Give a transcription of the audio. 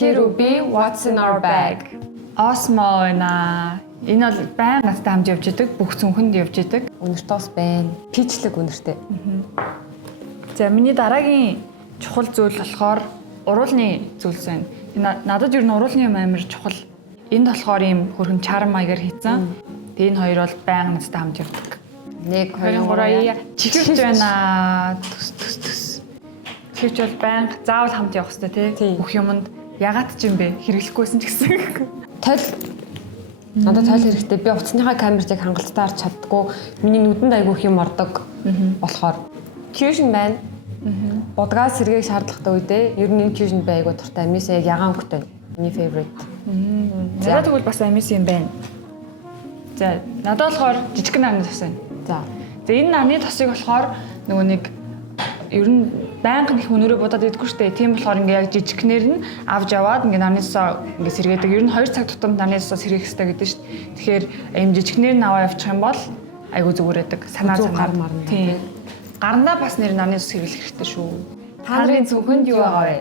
Ricky Ruby, what's in our bag? Osmo байна. Энэ бол баян надтай хамт явж идэг, бүх цүнхэнд явж идэг. Өнөртэй бас байна. Пичлэг өнөртэй. За миний дараагийн чухал зүйл болохоор уруулны зүйлс байна. Надад ер нь уруулны юм амар чухал. Энд болохоор ийм хөрхөн чарм маягаар хийцэн. Тэгээ энэ хоёр бол баян надтай хамт явдаг. 1 2 3 чихэрч байна. Төс. Чихэрч бол баян заавал хамт явах хэрэгтэй тий. Бүх юмд ягаад ч юм бэ? Хэрэглэхгүйсэн ч гэсэн. Тойл. Надад тойл хэрэгтэй. Би утасныхаа камерыг хангалттай харж чаддгүй. Миний нүдэнд айгүй их юм ордог. Болохоор fusion байна. Будгаас сэргээх шаардлагатай үедээ ер нь энэ fusion бай айгүй дуртай. Амис яг ягаан өнгөтэй. Миний favorite. Надад тэгвэл бас амис юм байна. За, надад болохоор жижиг нарны тос байна. За энэ нарны тосыг болохоор нөгөө нэг ер нь байнга их өнөрөө будаад идэггүй штэ. Тийм болохоор ингээ яг жижигнэр нь авч яваад ингээ нарны тосоо ингээ сэргээдэг. Ер нь 2 цаг тутамд нарны тосоо сэргээх хэрэгтэй гэдэг штэ. Тэгэхээр ийм жижигнэр нь аваа явуучих юм бол айгу зүгээр байдаг. Санаа гар марна. Тийм. Гарандаа бас нэр нарны тос сэргийлэх хэрэгтэй шүү. Та нарын зөвхөнд юу байгаа вэ?